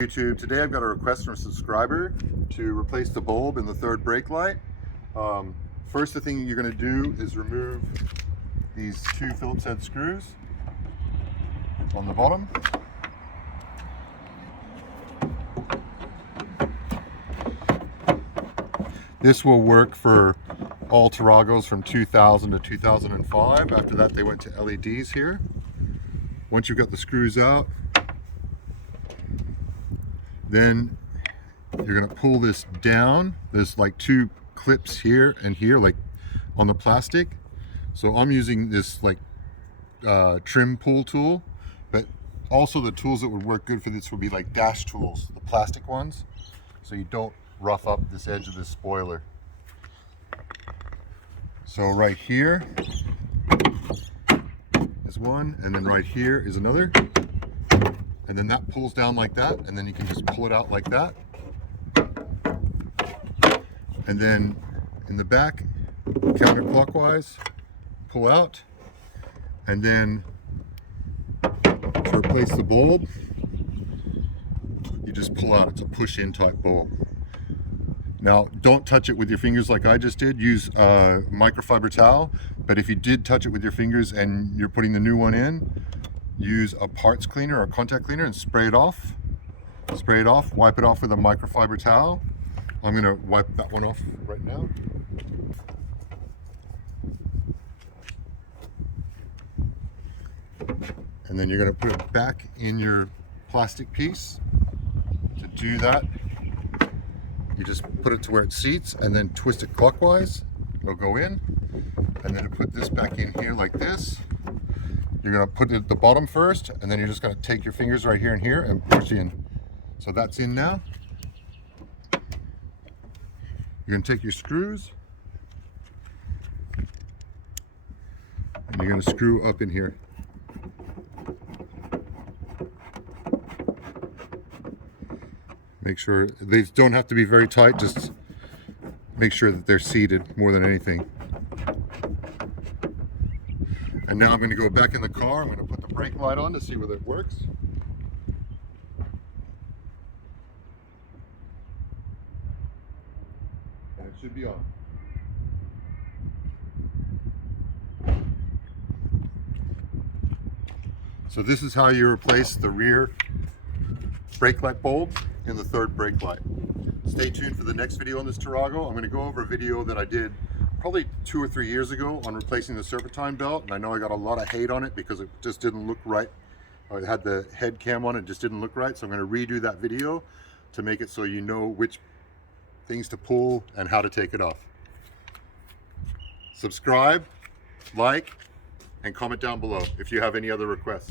YouTube, today I've got a request from a subscriber to replace the bulb in the third brake light. First, the thing you're going to do is remove these two Phillips head screws on the bottom. This will work for all Taragos from 2000 to 2005. After that they went to LEDs here. Once you've got the screws out, then you're going to pull this down. There's like two clips here and here, like on the plastic. So I'm using this like trim pull tool, but also the tools that would work good for this would be like dash tools, the plastic ones, so you don't rough up this edge of this spoiler. So right here is one, and then right here is another. And then that pulls down like that, and then you can just pull it out like that. And then in the back, counterclockwise, pull out. And then to replace the bulb, you just pull out. It's a push-in type bulb. Now, don't touch it with your fingers like I just did. Use a microfiber towel. But if you did touch it with your fingers and you're putting the new one in, use a parts cleaner or a contact cleaner and spray it off. Spray it off, wipe it off with a microfiber towel. I'm gonna wipe that one off right now. And then you're gonna put it back in your plastic piece. To do that, you just put it to where it seats and then twist it clockwise. It'll go in. And then to put this back in here like this, you're going to put it at the bottom first, and then you're just going to take your fingers right here and here and push in. So that's in now. You're going to take your screws, and you're going to screw up in here. Make sure they don't have to be very tight, just make sure that they're seated more than anything. And now I'm going to go back in the car. I'm going to put the brake light on to see whether it works. And it should be on. So this is how you replace the rear brake light bulb in the third brake light. Stay tuned for the next video on this Tarago. I'm going to go over a video that I did probably 2 or 3 years ago on replacing the serpentine belt, and I know I got a lot of hate on it because it just didn't look right. I had the head cam on, it just didn't look right, so I'm going to redo that video to make it so you know which things to pull and how to take it off. Subscribe, like, and comment down below if you have any other requests.